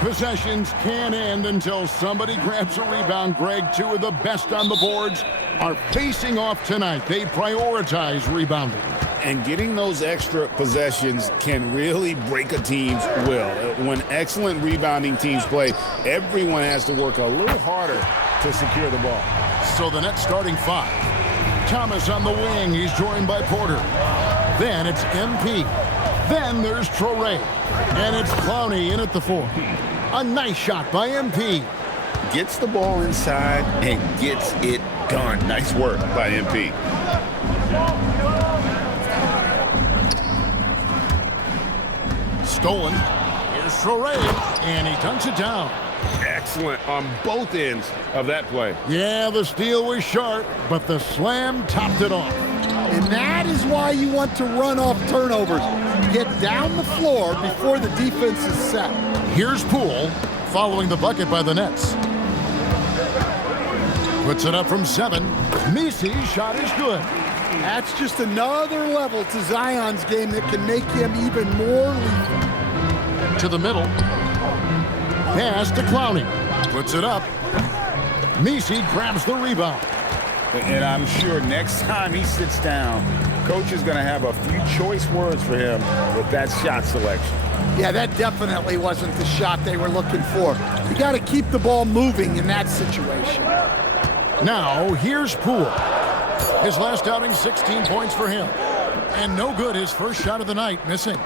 Possessions can't end until somebody grabs a rebound. Greg, two of the best on the boards are facing off tonight. They prioritize rebounding. And getting those extra possessions can really break a team's will. When excellent rebounding teams play, everyone has to work a little harder to secure the ball. So the Nets starting five. Thomas on the wing. He's joined by Porter. Then it's MP. Then there's Traore. And it's Clowney in at the four. A nice shot by MP. Gets the ball inside and gets it done. Nice work by MP. Stolen. Here's Traore, and he dunks it down. Excellent on both ends of that play. Yeah, the steal was sharp, but the slam topped it off. And that is why you want to run off turnovers. Get down the floor before the defense is set. Here's Poole following the bucket by the Nets. Puts it up from 7. Misi's shot is good. That's just another level to Zion's game that can make him even more lethal. To the middle. Pass to Clowney. Puts it up. Misi grabs the rebound. And I'm sure next time he sits down, coach is going to have a few choice words for him with that shot selection. Yeah, that definitely wasn't the shot they were looking for. You got to keep the ball moving in that situation. Now, here's Poole. His last outing, 16 points for him. And no good, his first shot of the night, missing.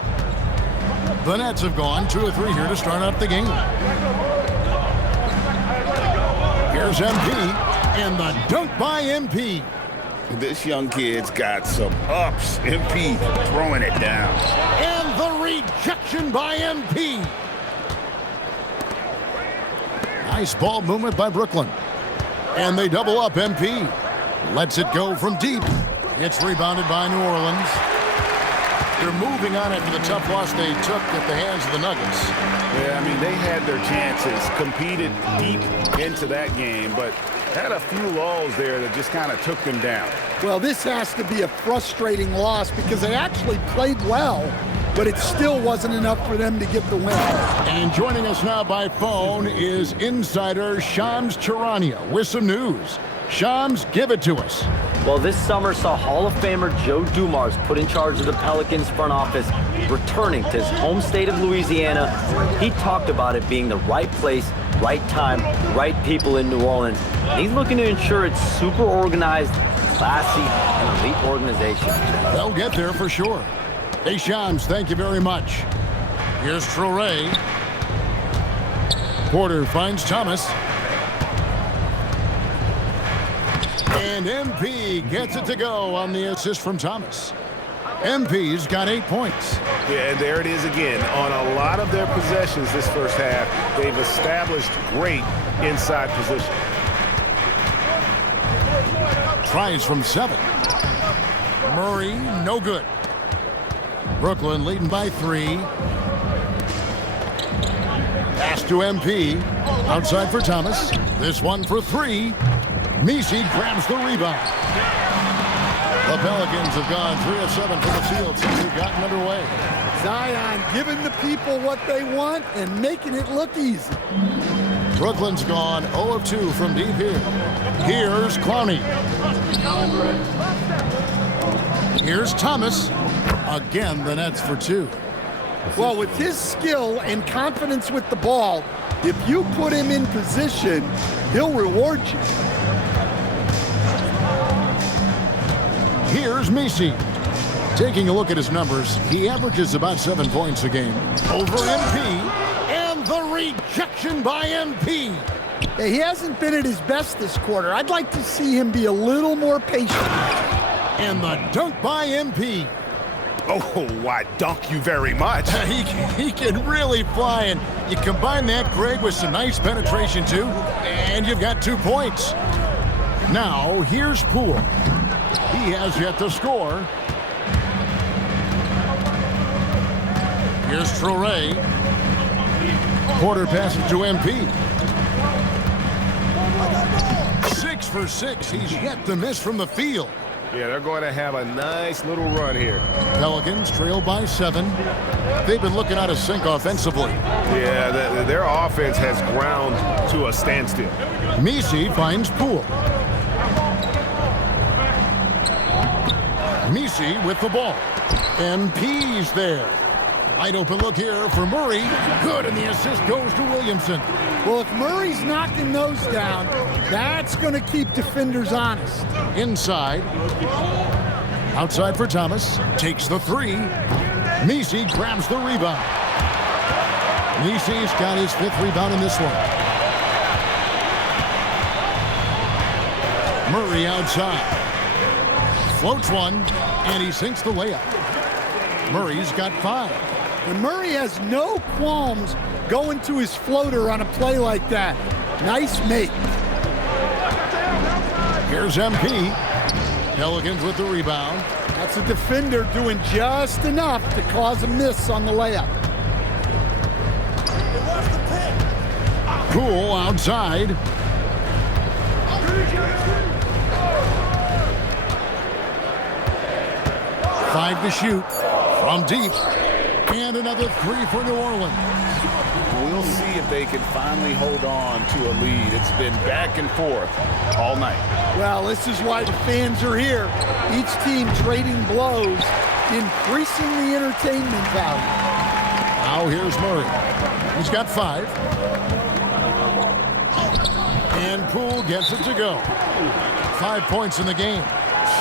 The Nets have gone 2 of 3 here to start out the game. Here's MP, and the dunk by MP. This young kid's got some ups. MP throwing it down. And the rejection by MP. Nice ball movement by Brooklyn. And they double up MP. Lets it go from deep. It's rebounded by New Orleans. They're moving on after the tough loss they took at the hands of the Nuggets. Yeah, I mean, they had their chances, competed deep into that game, but had a few lulls there that just kind of took them down. Well, this has to be a frustrating loss because they actually played well, but it still wasn't enough for them to get the win. And joining us now by phone is insider Shams Charania with some news. Shams, give it to us. Well, this summer saw Hall of Famer Joe Dumars put in charge of the Pelicans front office, returning to his home state of Louisiana. He talked about it being the right place, right time, right people in New Orleans. And he's looking to ensure it's super organized, classy, and elite organization. They'll get there for sure. Hey, Shams, thank you very much. Here's Traore. Porter finds Thomas. And MP gets it to go on the assist from Thomas. MP's got 8 points. Yeah, and there it is again. On a lot of their possessions this first half, they've established great inside position. Tries from 7. Murray, no good. Brooklyn leading by 3. Pass to MP. Outside for Thomas. This one for 3. Misi grabs the rebound. The Pelicans have gone 3 of 7 from the field since we've gotten underway. Zion giving the people what they want and making it look easy. Brooklyn's gone 0 of 2 from deep here. Here's Clowney. Here's Thomas. Again, the Nets for 2. Well, with his skill and confidence with the ball, if you put him in position, he'll reward you. Here's Misi. Taking a look at his numbers, he averages about 7 points a game. Over MP, and the rejection by MP. He hasn't been at his best this quarter. I'd like to see him be a little more patient. And the dunk by MP. Oh, why, dunk you very much. He can really fly, and you combine that, Greg, with some nice penetration, too, and you've got 2 points. Now, here's Poole. He has yet to score. Here's Traore. Porter passes to MP. 6 for 6. He's yet to miss from the field. Yeah, they're going to have a nice little run here. Pelicans trail by 7. They've been looking out of sync offensively. Yeah, their offense has ground to a standstill. Messi finds Poole. Messi with the ball. MP's there. Wide open look here for Murray. Good, and the assist goes to Williamson. Well, if Murray's knocking those down, that's going to keep defenders honest. Inside. Outside for Thomas. Takes the 3. Messi grabs the rebound. Messi's got his 5th rebound in this one. Murray outside. Floats one, and he sinks the layup. Murray's got 5. And Murray has no qualms going to his floater on a play like that. Nice make. Here's MP. Pelicans with the rebound. That's a defender doing just enough to cause a miss on the layup. Poole outside. Five to shoot from deep. And another 3 for New Orleans. We'll see if they can finally hold on to a lead. It's been back and forth all night. Well, this is why the fans are here. Each team trading blows, increasing the entertainment value. Now here's Murray. He's got 5. And Poole gets it to go. 5 points in the game.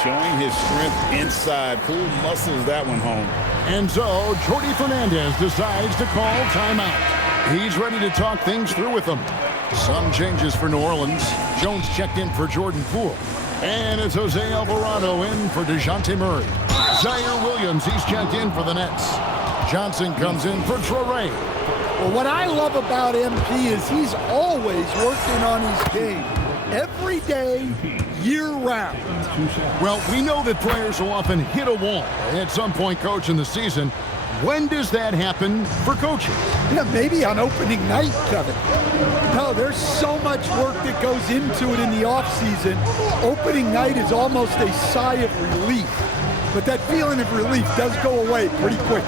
Showing his strength inside. Poole muscles that one home. And so Jordi Fernandez decides to call timeout. He's ready to talk things through with them. Some changes for New Orleans. Jones checked in for Jordan Poole. And it's Jose Alvarado in for DeJounte Murray. Zaire Williams, he's checked in for the Nets. Johnson comes in for Traore. Well, what I love about MP is he's always working on his game. Every day, year-round. Well, we know that players will often hit a wall at some point, Coach, in the season. When does that happen for coaches? Yeah, maybe on opening night, Kevin. No, there's so much work that goes into it in the offseason. Opening night is almost a sigh of relief. But that feeling of relief does go away pretty quick.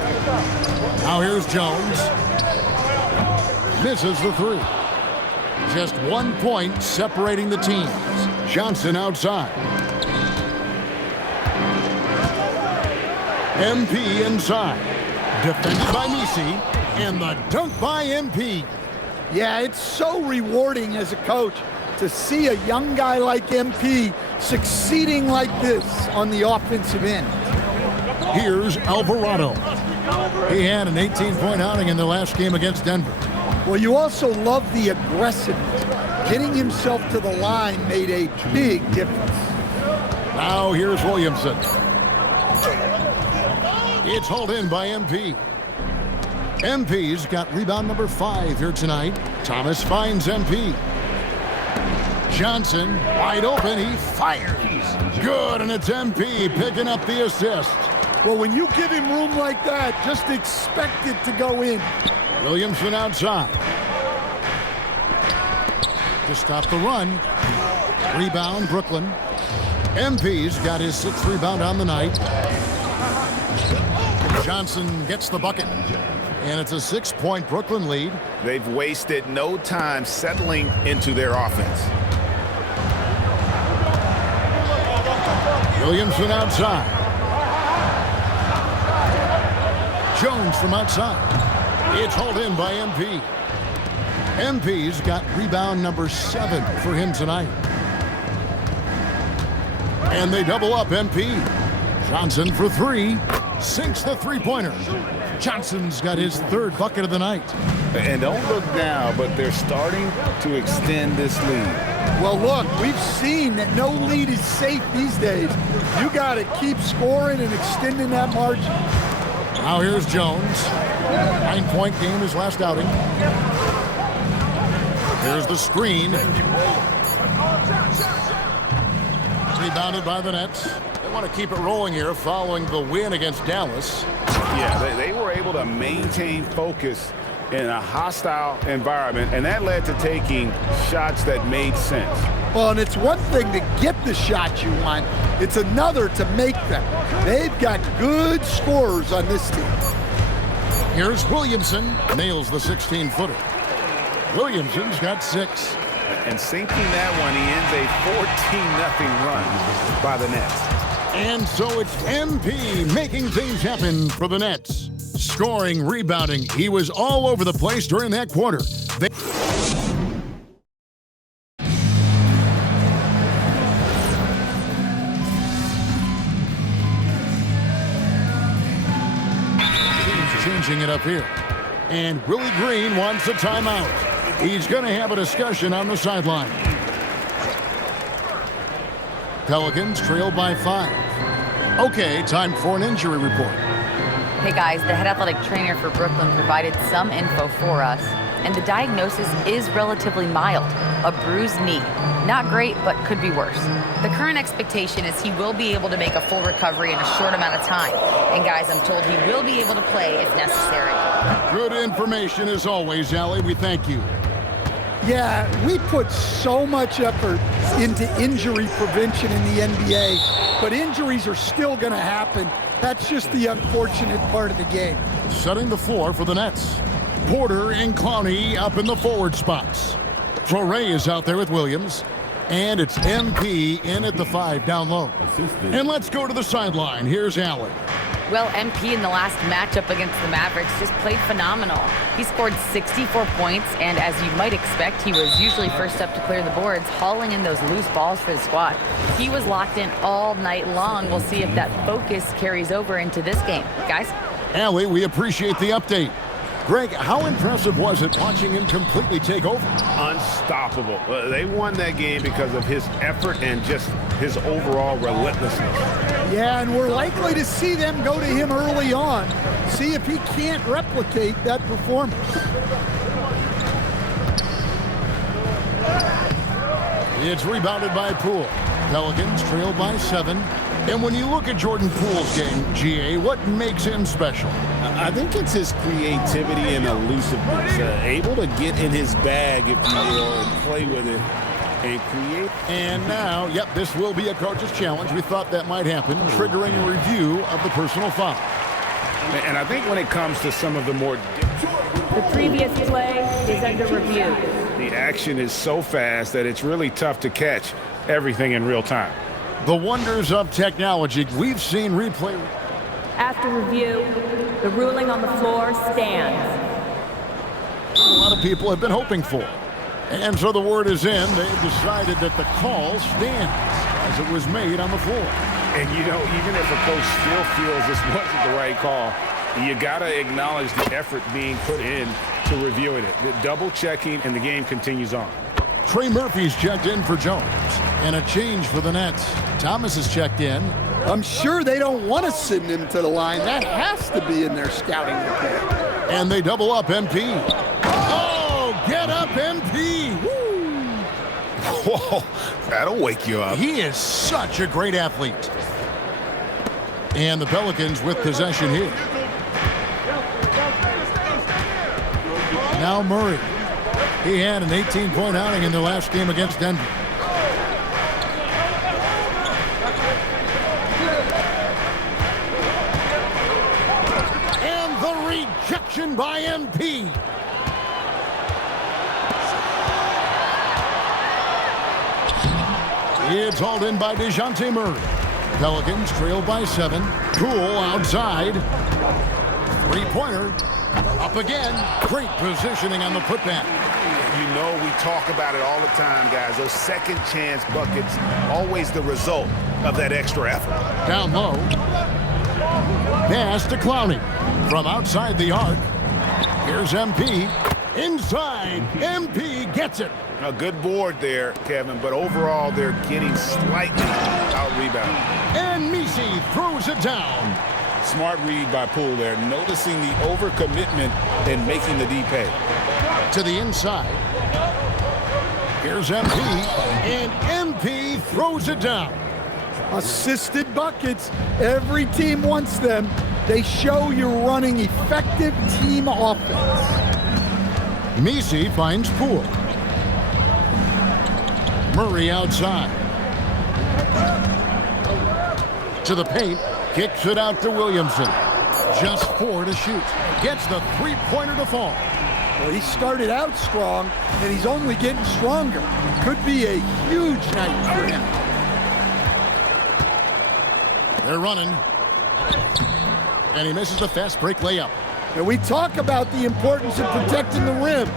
Now here's Jones. Misses the 3. Just 1 point separating the teams. Johnson outside. MP inside. Defended by Messi. And the dunk by MP. Yeah, it's so rewarding as a coach to see a young guy like MP succeeding like this on the offensive end. Here's Alvarado. He had an 18-point outing in the last game against Denver. Well, you also love the aggressiveness. Getting himself to the line made a big difference. Now here's Williamson. It's hauled in by MP. MP's got rebound number 5 here tonight. Thomas finds MP. Johnson wide open. He fires. Good, and it's MP picking up the assist. Well, when you give him room like that, just expect it to go in. Williamson outside. To stop the run. Rebound, Brooklyn. MP's got his 6th rebound on the night. Johnson gets the bucket. And it's a 6-point Brooklyn lead. They've wasted no time settling into their offense. Williamson outside. Jones from outside. It's hauled in by MP. MP's got rebound number 7 for him tonight. And they double up MP. Johnson for 3. Sinks the 3-pointer. Johnson's got his 3rd bucket of the night. And don't look now, but they're starting to extend this lead. Well, look, we've seen that no lead is safe these days. You got to keep scoring and extending that margin. Now here's Jones. 9-point game his last outing. Here's the screen. Rebounded by the Nets. They want to keep it rolling here following the win against Dallas. Yeah, they were able to maintain focus in a hostile environment, and that led to taking shots that made sense. Well, and it's one thing to get the shots you want. It's another to make them. They've got good scorers on this team. Here's Williamson. Nails the 16-footer. Williamson's got 6. And sinking that one, he ends a 14-0 run by the Nets. And so it's MP making things happen for the Nets. Scoring, rebounding. He was all over the place during that quarter. Changing it up here. And Willie Green wants a timeout. He's going to have a discussion on the sideline. Pelicans trail by 5. Okay, time for an injury report. Hey guys, the head athletic trainer for Brooklyn provided some info for us, and the diagnosis is relatively mild, a bruised knee. Not great, but could be worse. The current expectation is he will be able to make a full recovery in a short amount of time. And guys, I'm told he will be able to play if necessary. Good information as always, Allie. We thank you. Yeah, we put so much effort into injury prevention in the NBA, but injuries are still going to happen. That's just the unfortunate part of the game. Setting the floor for the Nets. Porter and Clowney up in the forward spots. Fleury is out there with Williams. And it's MP in at the 5 down low. And let's go to the sideline. Here's Allen. Well, MP in the last matchup against the Mavericks just played phenomenal. He scored 64 points, and as you might expect, he was usually first up to clear the boards, hauling in those loose balls for the squad. He was locked in all night long. We'll see if that focus carries over into this game. Guys? Allie, we appreciate the update. Greg, how impressive was it watching him completely take over? Unstoppable. They won that game because of his effort and just his overall relentlessness. Yeah, and we're likely to see them go to him early on. See if he can't replicate that performance. It's rebounded by Poole. Pelicans trail by 7. And when you look at Jordan Poole's game, GA, what makes him special? I think it's his creativity and elusiveness. Able to get in his bag, if you will, and play with it and create. And now, yep, this will be a coach's challenge. We thought that might happen, triggering a review of the personal foul. And I think when it comes to some of the more... The previous play is under review. The action is so fast that it's really tough to catch everything in real time. The wonders of technology. We've seen replay. After review, the ruling on the floor stands. A lot of people have been hoping for. And so the word is in. They've decided that the call stands as it was made on the floor. And, you know, even if a coach still feels this wasn't the right call, you got to acknowledge the effort being put in to reviewing it. The double checking, and the game continues on. Trey Murphy's checked in for Jones. And a change for the Nets. Thomas is checked in. I'm sure they don't want to send him to the line. That has to be in their scouting report. And they double up MP. Oh, get up MP. Woo. Whoa, that'll wake you up. He is such a great athlete. And the Pelicans with possession here. Now Murray. He had an 18-point outing in their last game against Denver. And the rejection by MP. It's hauled in by DeJounte Murray. Pelicans trail by 7. Poole outside. Three-pointer. Up again. Great positioning on the putback. You know, we talk about it all the time, guys. Those second chance buckets, always the result of that extra effort. Down low. Pass to Clowney. From outside the arc. Here's MP. Inside. MP gets it. A good board there, Kevin, but overall they're getting slightly out-rebounded. And Messi throws it down. Smart read by Poole there, noticing the overcommitment and making the D pay. To the inside. Here's MP. And MP throws it down. Assisted buckets. Every team wants them. They show you're running effective team offense. Messi finds Poole. Murray outside. To the paint. Kicks it out to Williamson. Just 4 to shoot. Gets the three-pointer to fall. Well, he started out strong, and he's only getting stronger. Could be a huge night for him. They're running. And he misses the fast break layup. And we talk about the importance of protecting the rim.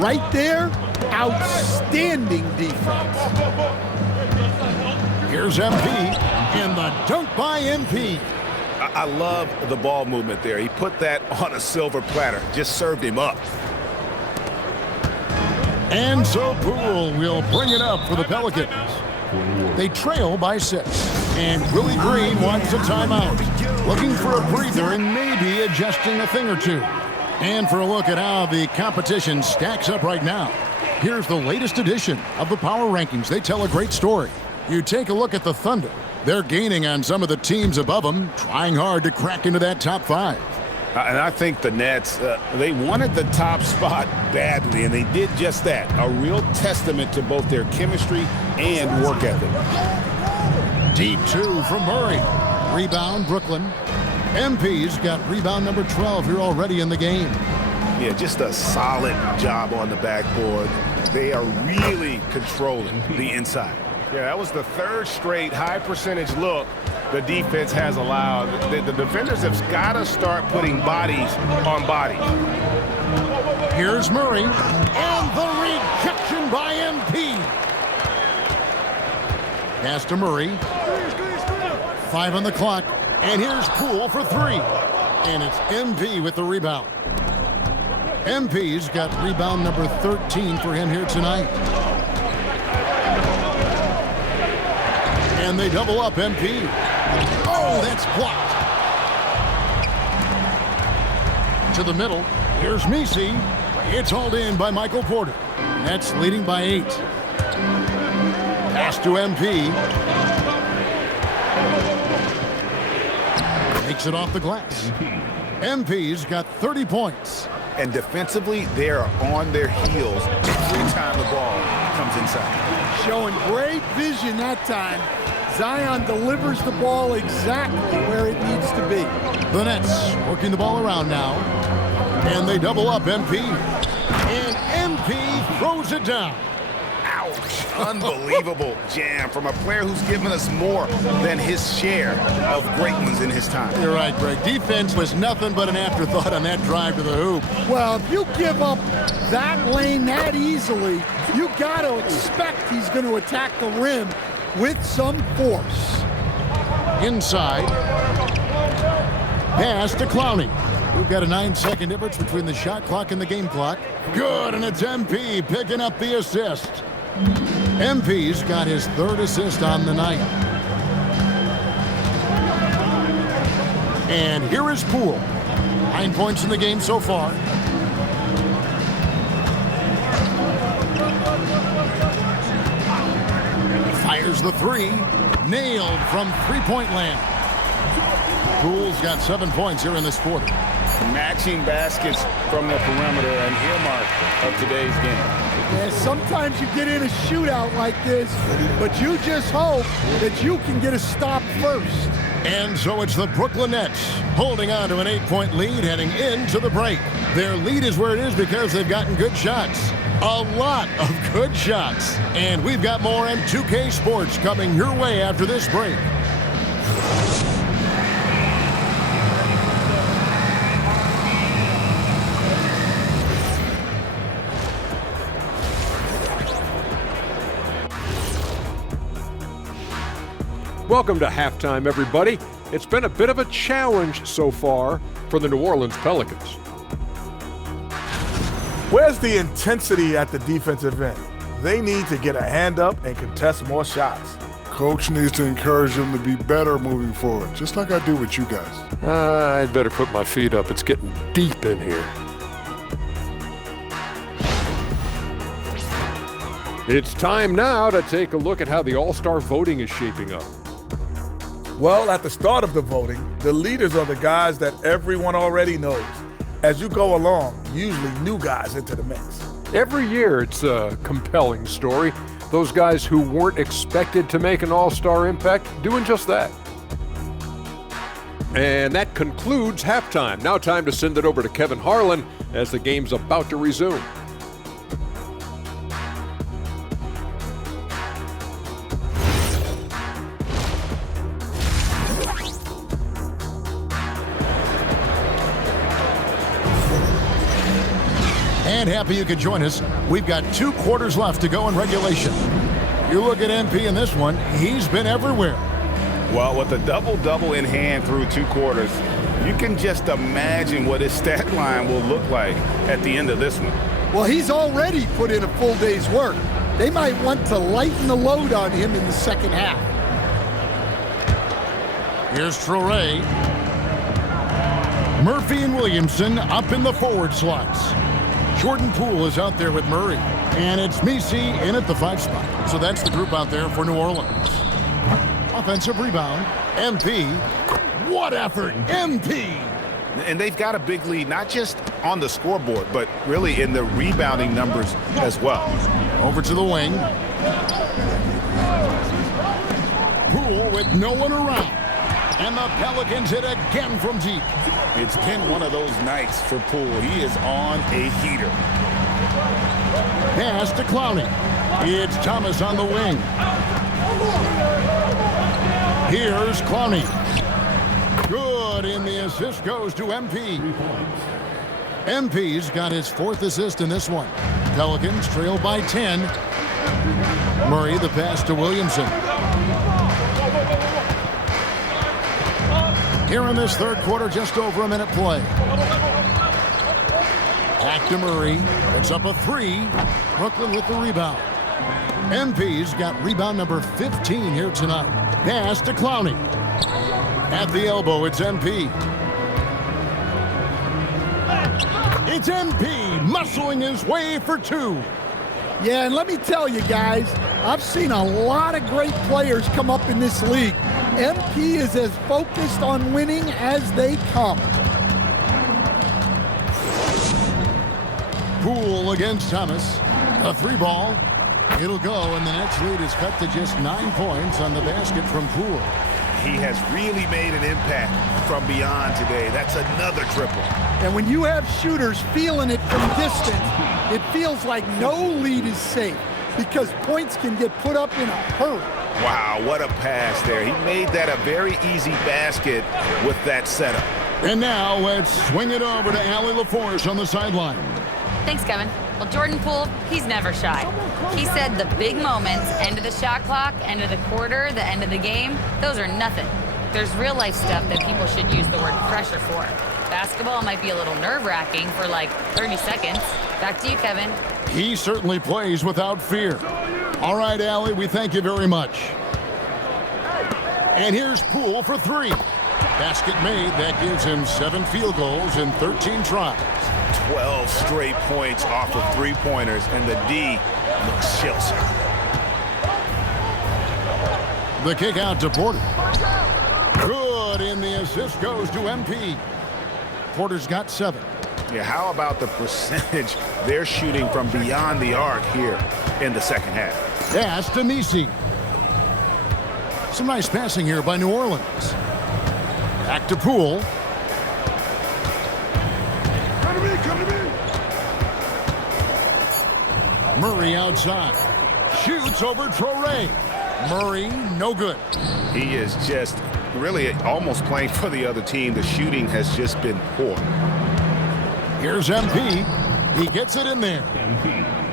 Right there, outstanding defense. Here's MP, and the dunk by MP. I love the ball movement there. He put that on a silver platter, just served him up. And so Poole will bring it up for the Pelicans. They trail by 6. And Willie Green wants a timeout. Looking for a breather and maybe adjusting a thing or two. And for a look at how the competition stacks up right now, here's the latest edition of the Power Rankings. They tell a great story. You take a look at the Thunder. They're gaining on some of the teams above them, trying hard to crack into that top 5. And I think the Nets, they wanted the top spot badly, and they did just that. A real testament to both their chemistry and work ethic. Deep 2 from Murray. Rebound, Brooklyn. MP's got rebound number 12 here already in the game. Yeah, just a solid job on the backboard. They are really controlling the inside. Yeah, that was the 3rd straight high percentage look the defense has allowed. The defenders have got to start putting bodies on bodies. Here's Murray, and the rejection by MP. Pass to Murray. 5 on the clock, and here's Poole for 3. And it's MP with the rebound. MP's got rebound number 13 for him here tonight. And they double up MP. Oh, that's blocked. To the middle. Here's Messi. It's hauled in by Michael Porter. Nets leading by 8. Pass to MP. Takes it off the glass. MP's got 30 points. And defensively, they are on their heels every time the ball comes inside. Showing great vision that time. Zion delivers the ball exactly where it needs to be. The Nets working the ball around now. And they double up MP. And MP throws it down. Ouch. Unbelievable jam from a player who's given us more than his share of great ones in his time. You're right, Greg. Defense was nothing but an afterthought on that drive to the hoop. Well, if you give up that lane that easily, you got to expect he's going to attack the rim with some force. Inside. Pass to Clowney. We've got a 9-second difference between the shot clock and the game clock. Good, and it's MP picking up the assist. MP's got his 3rd assist on the night. And here is Poole. 9 points in the game so far. Fires the 3. Nailed from three-point land. Poole's got 7 points here in this quarter. Matching baskets from the perimeter, an earmark of today's game. Yeah, sometimes you get in a shootout like this, but you just hope that you can get a stop first. And so it's the Brooklyn Nets holding on to an 8-point lead heading into the break. Their lead is where it is because they've gotten good shots. A lot of good shots. And we've got more M2K Sports coming your way after this break. Welcome to halftime, everybody. It's been a bit of a challenge so far for the New Orleans Pelicans. Where's the intensity at the defensive end? They need to get a hand up and contest more shots. Coach needs to encourage them to be better moving forward, just like I do with you guys. I'd better put my feet up. It's getting deep in here. It's time now to take a look at how the All-Star voting is shaping up. Well, at the start of the voting, the leaders are the guys that everyone already knows. As you go along, usually new guys into the mix. Every year it's a compelling story. Those guys who weren't expected to make an all-star impact doing just that. And that concludes halftime. Now time to send it over to Kevin Harlan as the game's about to resume. And happy you could join us. We've got 2 quarters left to go in regulation. You look at MP in this one, he's been everywhere. Well, with a double-double in hand through 2 quarters, you can just imagine what his stat line will look like at the end of this one. Well, he's already put in a full day's work. They might want to lighten the load on him in the second half. Here's Traore. Murphy and Williamson up in the forward slots. Jordan Poole is out there with Murray. And it's Messi in at the 5 spot. So that's the group out there for New Orleans. Offensive rebound. MP. What effort, MP! And they've got a big lead, not just on the scoreboard, but really in the rebounding numbers as well. Over to the wing. Poole with no one around. And the Pelicans hit again from deep. It's been one of those nights for Poole. He is on a heater. Pass to Clowney. It's Thomas on the wing. Here's Clowney. Good, and the assist goes to MP. MP's got his 4th assist in this one. Pelicans trail by 10. Murray the pass to Williamson. Here in this 3rd quarter, just over a minute play. Back to Murray. Puts up a 3. Brooklyn with the rebound. MP's got rebound number 15 here tonight. Pass to Clowney. At the elbow, it's MP. It's MP muscling his way for 2. Yeah, and let me tell you guys, I've seen a lot of great players come up in this league. MP is as focused on winning as they come. Poole against Thomas. A 3 ball. It'll go, and the Nets lead is cut to just 9 points on the basket from Poole. He has really made an impact from beyond today. That's another triple. And when you have shooters feeling it from distance, it feels like no lead is safe because points can get put up in a hurry. Wow, what a pass there. He made that a very easy basket with that setup. And now let's swing it over to Allie LaForce on the sideline. Thanks, Kevin. Well, Jordan Poole, he's never shy. He said the big moments, end of the shot clock, end of the quarter, the end of the game, those are nothing. There's real life stuff that people should use the word pressure for. Basketball might be a little nerve-wracking for like 30 seconds. Back to you, Kevin. He certainly plays without fear. All right, Allie, we thank you very much. And here's Poole for 3. Basket made. That gives him 7 field goals in 13 tries. 12 straight points off of 3-pointers, and the D looks shell-shocked. The kick out to Porter. Good, and the assist goes to MP. Porter's got 7. Yeah, how about the percentage they're shooting from beyond the arc here in the second half? Pass to Messi. Some nice passing here by New Orleans. Back to Poole. Come to me. Murray outside. Shoots over Traore. Murray, no good. He is just really almost playing for the other team. The shooting has just been poor. Here's MP. He gets it in there.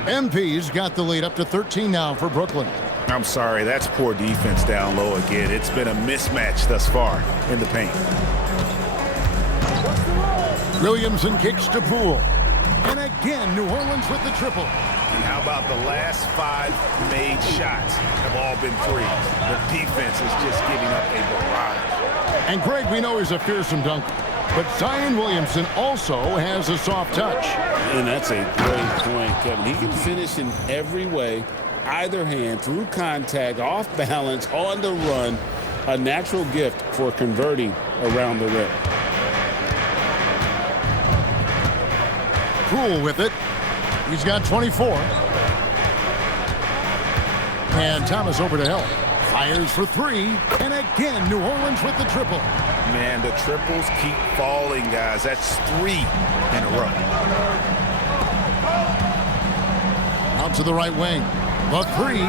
MP's got the lead up to 13 now for Brooklyn. I'm sorry, that's poor defense down low again. It's been a mismatch thus far in the paint. Williamson kicks to Poole. And again, New Orleans with the triple. And how about the last 5 made shots have all been threes? The defense is just giving up a barrage. And Greg, we know he's a fearsome dunker. But Zion Williamson also has a soft touch. And that's a great point, Kevin. He can finish in every way, either hand, through contact, off balance, on the run. a natural gift for converting around the rim. Poole with it. He's got 24. And Thomas over to help. Fires for three. And again, New Orleans with the triple. Man, the triples keep falling, guys. That's 3 in a row. Out to the right wing. The three.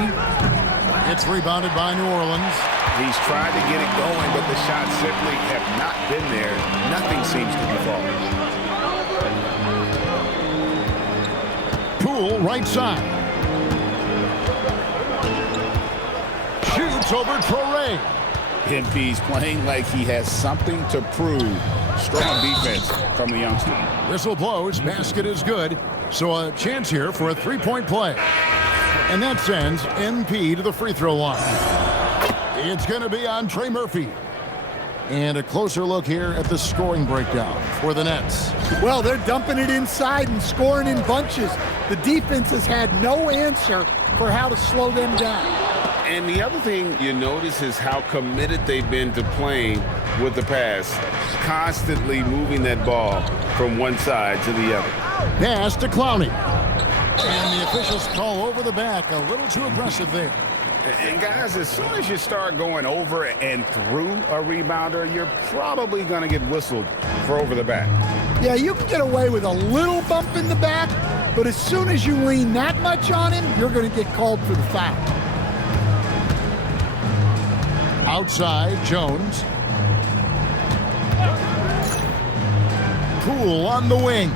It's rebounded by New Orleans. He's tried to get it going, but the shots simply have not been there. Nothing seems to be falling. Poole, right side. Shoots over Torrey. MP's playing like he has something to prove. Strong defense from the youngster. Whistle blows. Basket is good. So a chance here for a three-point play. And that sends MP to the free throw line. It's going to be on Trey Murphy. And a closer look here at the scoring breakdown for the Nets. Well, they're dumping it inside and scoring in bunches. The defense has had no answer for how to slow them down. And the other thing you notice is how committed they've been to playing with the pass, constantly moving that ball from one side to the other. Pass to Clowney. And the officials call over the back. A little too aggressive there. And guys, as soon as you start going over and through a rebounder, you're probably going to get whistled for over the back. Yeah, you can get away with a little bump in the back, but as soon as you lean that much on him, you're going to get called for the foul. Outside, Jones. Poole on the wing.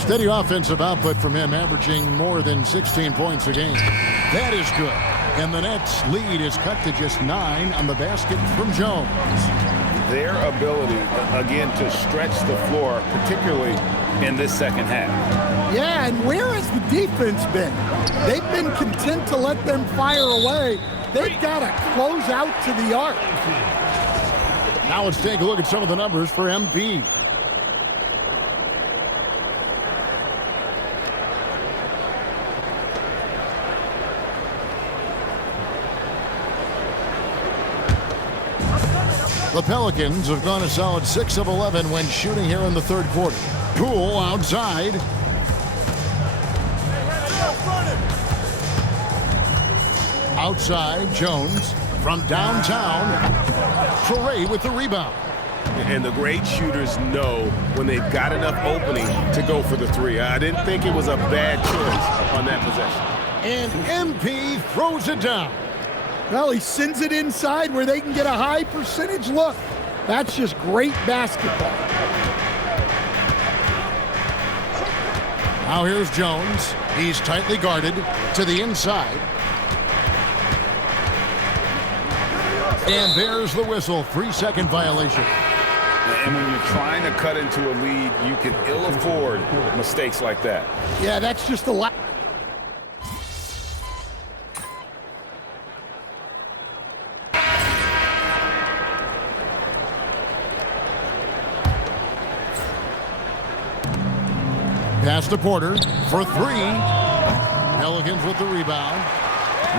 Steady offensive output from him, averaging more than 16 points a game. That is good. And the Nets' lead is cut to just 9 on the basket from Jones. Their ability, again, to stretch the floor, particularly in this second half. Yeah, and where has the defense been? They've been content to let them fire away. They've got to close out to the arc. Now let's take a look at some of the numbers for MP. The Pelicans have gone a solid 6 of 11 when shooting here in the third quarter. Poole outside. Outside, Jones from downtown. Torrey with the rebound. And the great shooters know when they've got enough opening to go for the three. I didn't think it was a bad choice on that possession. And MP throws it down. Well, he sends it inside where they can get a high percentage look. That's just great basketball. Now here's Jones. He's tightly guarded to the inside. And there's the whistle. 3-second violation. And when you're trying to cut into a lead, you can ill afford mistakes like that. Yeah, that's just a lot. Pass to Porter for 3. Pelicans with the rebound.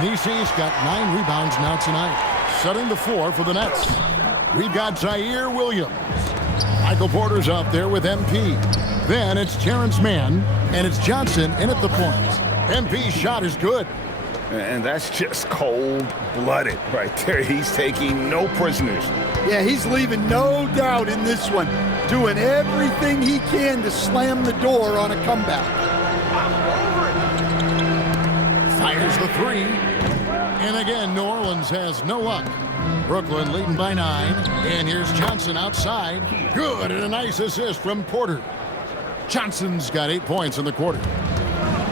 Nisi's got 9 rebounds now tonight. Setting the floor for the Nets. We've got Zaire Williams. Michael Porter's out there with MP. Then it's Terrence Mann, and it's Johnson in at the point. MP's shot is good. And that's just cold-blooded right there. He's taking no prisoners. Yeah, he's leaving no doubt in this one. Doing everything he can to slam the door on a comeback. Fires the 3. And again, New Orleans has no luck. Brooklyn leading by 9. And here's Johnson outside. Good, and a nice assist from Porter. Johnson's got 8 points in the quarter.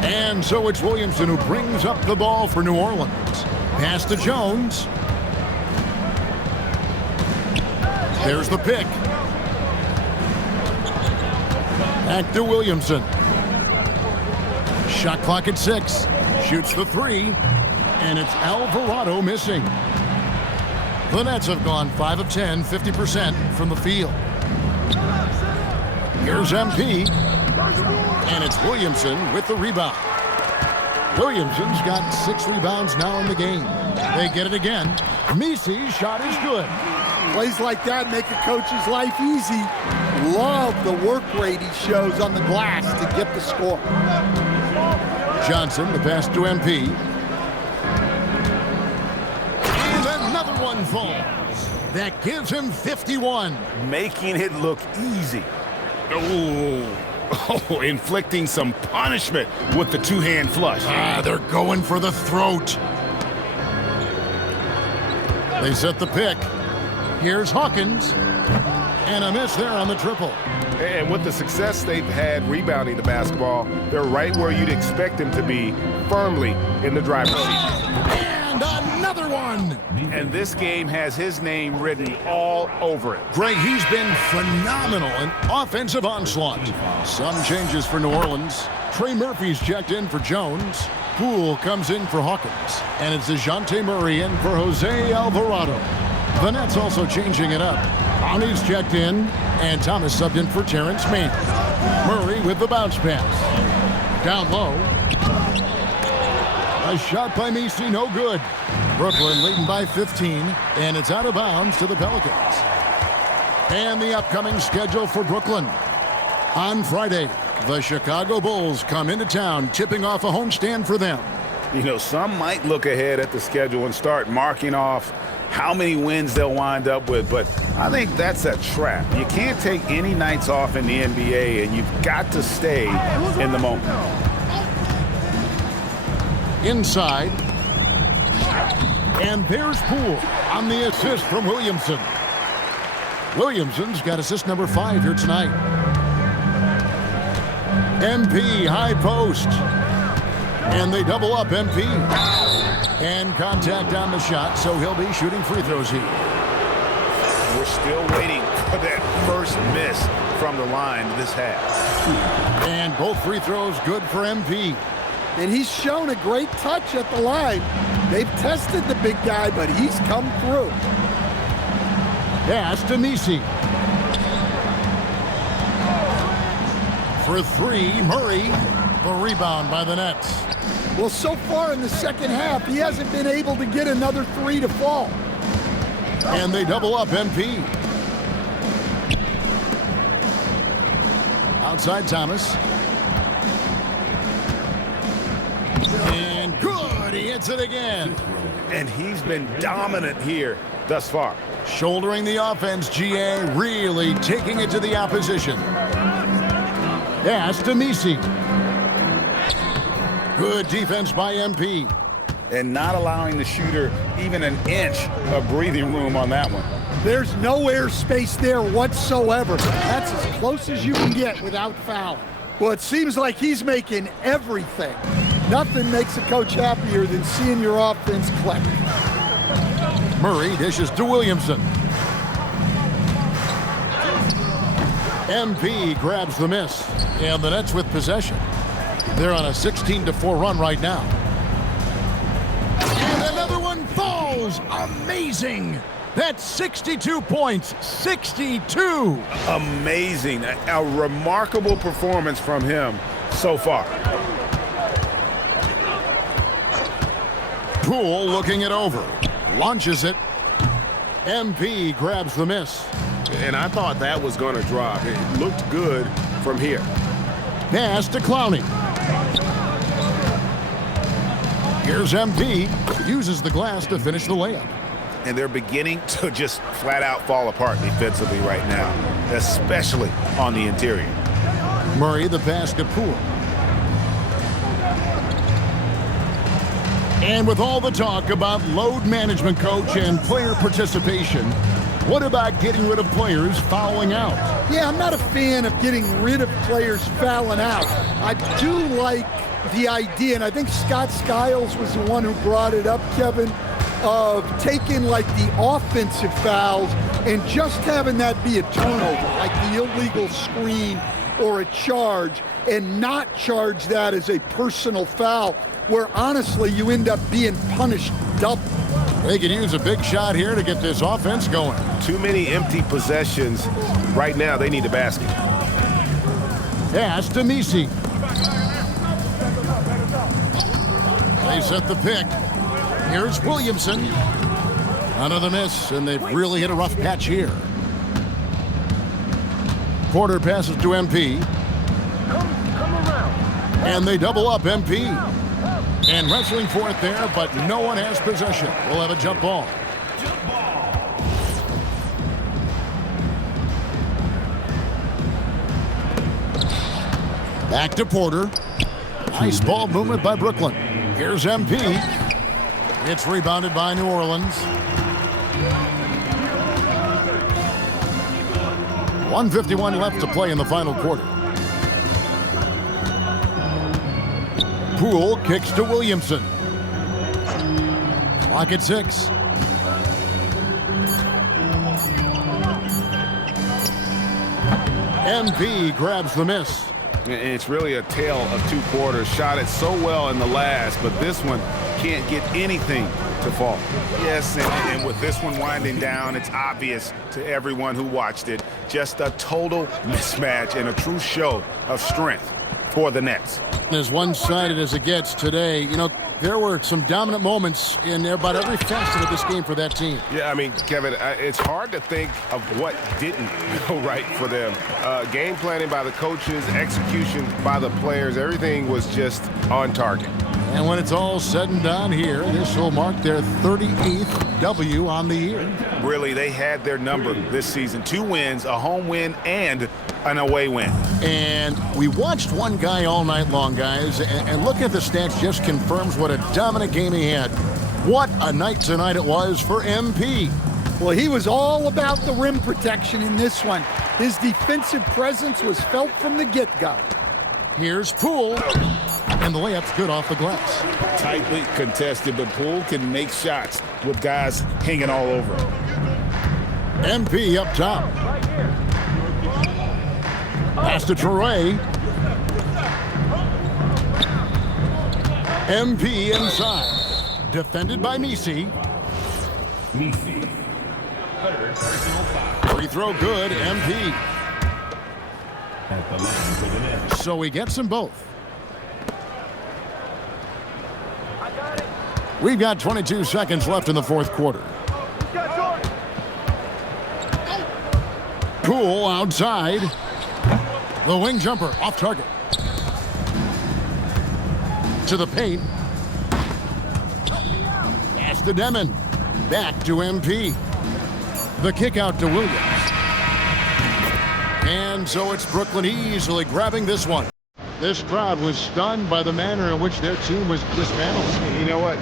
And so it's Williamson who brings up the ball for New Orleans. Pass to Jones. There's the pick. Back to Williamson. Shot clock at 6. Shoots the 3. And it's Alvarado missing. The Nets have gone 5 of 10, 50% from the field. Here's MP. And it's Williamson with the rebound. Williamson's got 6 rebounds now in the game. They get it again. Misi's shot is good. Plays like that make a coach's life easy. Love the work rate he shows on the glass to get the score. Johnson, the pass to MP. And another one falls. That gives him 51. Making it look easy. Oh, inflicting some punishment with the two-hand flush. They're going for the throat. They set the pick. Here's Hawkins. And a miss there on the triple. And with the success they've had rebounding the basketball, they're right where you'd expect them to be, firmly in the driver's seat. And another one. And this game has his name written all over it. Greg, he's been phenomenal in offensive onslaught. Some changes for New Orleans. Trey Murphy's checked in for Jones. Poole comes in for Hawkins. And it's DeJounte Murray in for Jose Alvarado. The Nets also changing it up. Brownie's checked in, and Thomas subbed in for Terrence Mann. Murray with the bounce pass. Down low. A shot by Misi, no good. Brooklyn leading by 15, and it's out of bounds to the Pelicans. And the upcoming schedule for Brooklyn. On Friday, the Chicago Bulls come into town, tipping off a homestand for them. You know, some might look ahead at the schedule and start marking off how many wins they'll wind up with, but I think that's a trap. You can't take any nights off in the NBA, and you've got to stay in the moment. Inside. And there's Poole on the assist from Williamson. Williamson's got assist number 5 here tonight. MP high post. And they double up MP. And contact on the shot, so he'll be shooting free throws here. We're still waiting for that first miss from the line this half. And both free throws good for MP. And he's shown a great touch at the line. They've tested the big guy, but he's come through. Pass to Misi. For 3, Murray. The rebound by the Nets. Well, so far in the second half, he hasn't been able to get another 3 to fall. And they double up MP. Outside Thomas. And good, he hits it again. And he's been dominant here thus far. Shouldering the offense, GA really taking it to the opposition. Pass to Misi. Good defense by MP. And not allowing the shooter even an inch of breathing room on that one. There's no air space there whatsoever. That's as close as you can get without foul. Well, it seems like he's making everything. Nothing makes a coach happier than seeing your offense click. Murray dishes to Williamson. MP grabs the miss. And the Nets with possession. They're on a 16-4 run right now. And another one falls. Amazing. That's 62 points. 62. Amazing. A remarkable performance from him so far. Poole looking it over. Launches it. MP grabs the miss. And I thought that was going to drop. It looked good from here. Pass to Clowney. Here's MP. Uses the glass to finish the layup. And they're beginning to just flat out fall apart defensively right now, especially on the interior. Murray the pass to Poole. And with all the talk about load management, coach, and player participation, what about getting rid of players fouling out? Yeah, I'm not a fan of getting rid of players fouling out. I do like the idea, and I think Scott Skiles was the one who brought it up, Kevin, of taking like the offensive fouls and just having that be a turnover, like the illegal screen or a charge, and not charge that as a personal foul, where honestly you end up being punished double. They could use a big shot here to get this offense going. Too many empty possessions. Right now, they need a basket. Pass to Misi. They set the pick. Here's Williamson. Another miss, and they've really hit a rough patch here. Porter passes to MP. And they double up MP. And wrestling for it there, but no one has possession. We'll have a jump ball. Back to Porter. Nice ball movement by Brooklyn. Here's MP. It's rebounded by New Orleans. 1:51 left to play in the final quarter. Poole kicks to Williamson. Clock at 6. MP grabs the miss. It's really a tale of two quarters. Shot it so well in the last, but this one can't get anything to fall. Yes, and with this one winding down, it's obvious to everyone who watched it. Just a total mismatch and a true show of strength for the Nets. As one-sided as it gets today, you know, there were some dominant moments in about every facet of this game for that team. Yeah, I mean, Kevin, it's hard to think of what didn't go right for them. Game planning by the coaches, execution by the players, everything was just on target. And when it's all said and done here, this will mark their 38th W on the year. Really, they had their number this season. 2 wins, a home win, and an away win. And we watched one guy all night long, guys, and looking at the stats just confirms what a dominant game he had. What a night tonight it was for MP. Well, he was all about the rim protection in this one. His defensive presence was felt from the get-go. Here's Poole, and the layup's good off the glass. Tightly contested, but Poole can make shots with guys hanging all over him. MP up top. Pass to Traore. MP inside. Defended by Misi. Free throw good, MP. So he gets them both. We've got 22 seconds left in the fourth quarter. Poole outside. The wing jumper off target. To the paint. Pass to Demon. Back to MP. The kick out to Williams. And so it's Brooklyn easily grabbing this one. This crowd was stunned by the manner in which their team was dismantled. You know what?